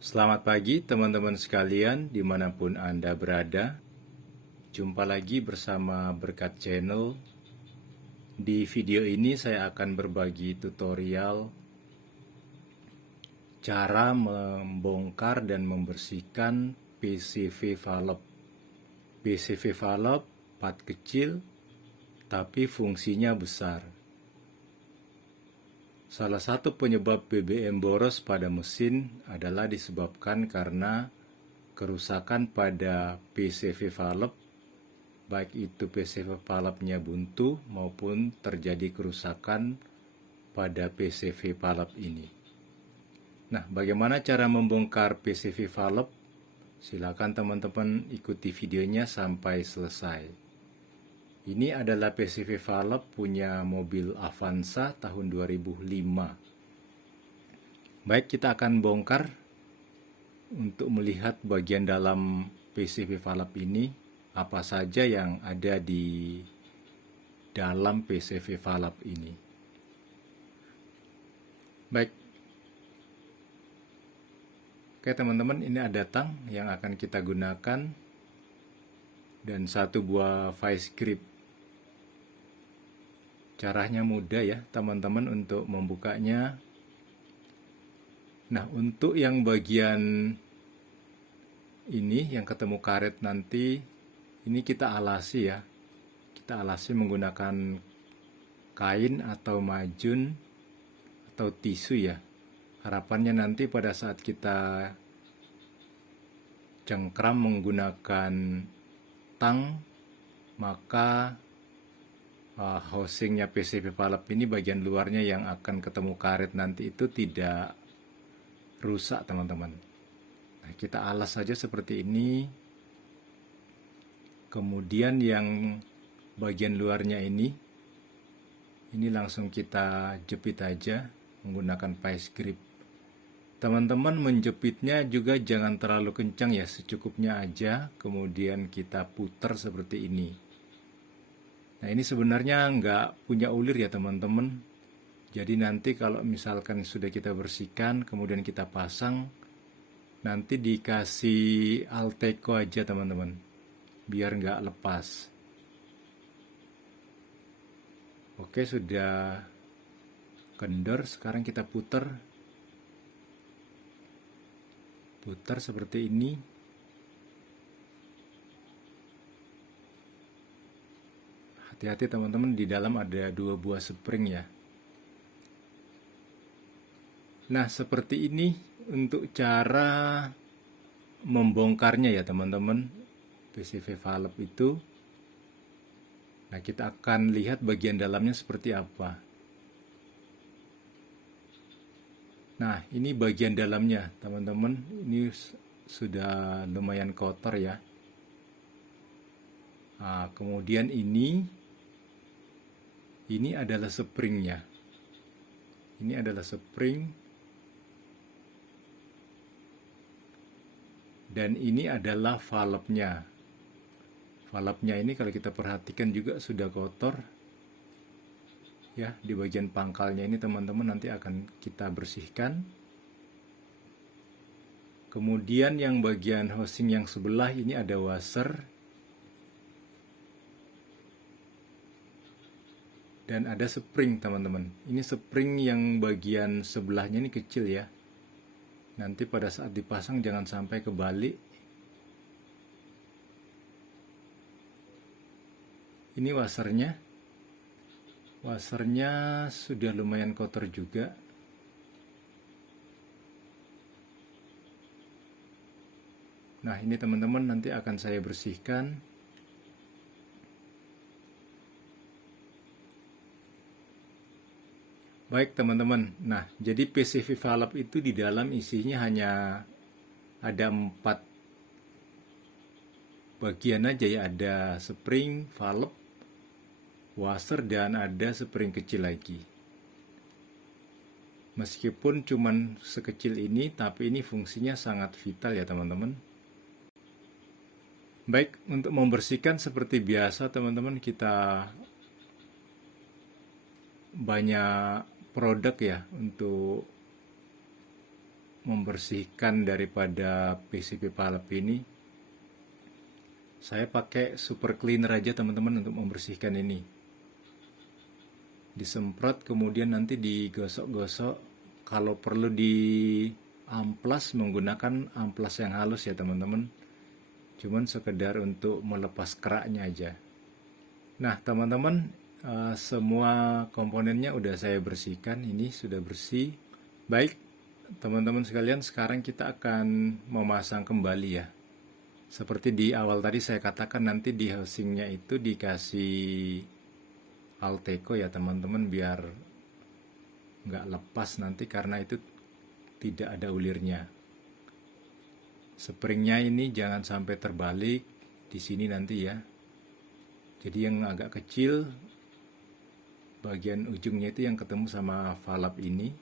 Selamat pagi teman-teman sekalian dimanapun Anda berada. Jumpa lagi bersama Berkat Channel. Di video ini saya akan berbagi tutorial cara membongkar dan membersihkan PCV valve. PCV valve part kecil tapi fungsinya besar. Salah satu penyebab BBM boros pada mesin adalah disebabkan karena kerusakan pada PCV valve, baik itu PCV valve-nya buntu maupun terjadi kerusakan pada PCV valve ini. Nah, bagaimana cara membongkar PCV valve? Silakan teman-teman ikuti videonya sampai selesai. Ini adalah PCV valve punya mobil Avanza tahun 2005. Baik, kita akan bongkar untuk melihat bagian dalam PCV valve ini, apa saja yang ada di dalam PCV valve ini. Baik. Oke teman-teman, ini ada tang yang akan kita gunakan dan satu buah vice grip. Caranya mudah ya teman-teman untuk membukanya. Nah, untuk yang bagian ini yang ketemu karet nanti, ini kita alasi ya. Kita alasi menggunakan kain atau majun atau tisu ya. Harapannya nanti pada saat kita cengkram menggunakan tang, maka housingnya PCV valve ini bagian luarnya yang akan ketemu karet nanti itu tidak rusak teman-teman. Nah, kita alas saja seperti ini. Kemudian yang bagian luarnya ini langsung kita jepit aja menggunakan vice grip. Teman-teman menjepitnya juga jangan terlalu kencang ya, secukupnya aja. Kemudian kita putar seperti ini. Nah, ini sebenarnya nggak punya ulir ya teman-teman. Jadi nanti kalau misalkan sudah kita bersihkan, kemudian kita pasang, nanti dikasih Alteco aja teman-teman, biar nggak lepas. Oke, sudah kendor, sekarang kita putar seperti ini. Hati-hati teman-teman, di dalam ada 2 buah spring ya. Nah, seperti ini untuk cara membongkarnya ya teman-teman, PCV valve itu. Nah, kita akan lihat bagian dalamnya seperti apa. Nah, ini bagian dalamnya teman-teman. Ini sudah lumayan kotor ya. Nah, kemudian ini adalah springnya. Ini adalah spring. Dan ini adalah valve-nya. Valve-nya ini kalau kita perhatikan juga sudah kotor. Ya, di bagian pangkalnya ini teman-teman nanti akan kita bersihkan. Kemudian yang bagian housing yang sebelah ini ada washer. Dan ada spring teman-teman. Ini spring yang bagian sebelahnya ini kecil ya. Nanti pada saat dipasang jangan sampai kebalik. Ini washernya. Washernya sudah lumayan kotor juga. Nah, ini teman-teman nanti akan saya bersihkan. Baik teman-teman, nah jadi PCV valve itu di dalam isinya hanya ada 4 bagian aja ya, ada spring, valve, washer, dan ada spring kecil lagi. Meskipun cuman sekecil ini, tapi ini fungsinya sangat vital ya teman-teman. Baik, untuk membersihkan seperti biasa teman-teman, kita banyak produk ya untuk membersihkan daripada PCB valve ini, saya pakai super cleaner aja teman-teman untuk membersihkan ini. Disemprot kemudian nanti digosok-gosok, kalau perlu di amplas menggunakan amplas yang halus ya teman-teman, cuman sekedar untuk melepas keraknya aja. Nah teman-teman, semua komponennya udah saya bersihkan, ini sudah bersih. Baik teman-teman sekalian, sekarang kita akan memasang kembali ya. Seperti di awal tadi saya katakan, nanti di housingnya itu dikasih Alteco ya teman-teman, biar nggak lepas nanti karena itu tidak ada ulirnya. Springnya ini jangan sampai terbalik di sini nanti ya. Jadi yang agak kecil bagian ujungnya itu yang ketemu sama valve ini.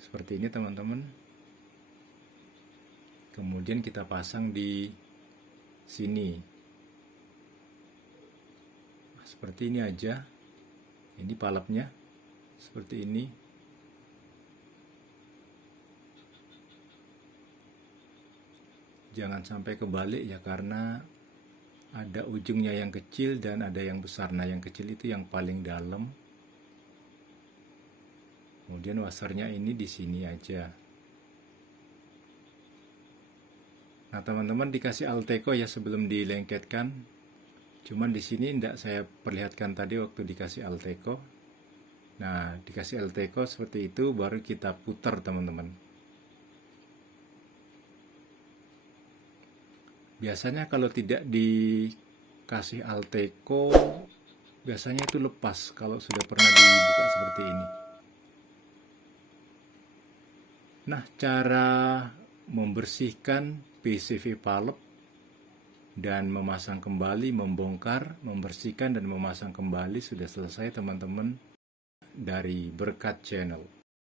Seperti ini teman-teman. Kemudian kita pasang di sini. Seperti ini aja. Ini valve-nya. Seperti ini. Jangan sampai kebalik ya, karena ada ujungnya yang kecil dan ada yang besar. Nah yang kecil itu yang paling dalam. Kemudian washernya ini di sini aja. Nah teman-teman, dikasih Alteco ya sebelum dilengketkan. Cuman di sini tidak saya perlihatkan tadi waktu dikasih Alteco. Nah dikasih Alteco seperti itu, baru kita putar teman-teman. Biasanya kalau tidak dikasih Alteco, biasanya itu lepas kalau sudah pernah dibuka seperti ini. Nah, cara membersihkan PCV valve dan memasang kembali, membongkar, membersihkan dan memasang kembali sudah selesai teman-teman dari Berkat Channel.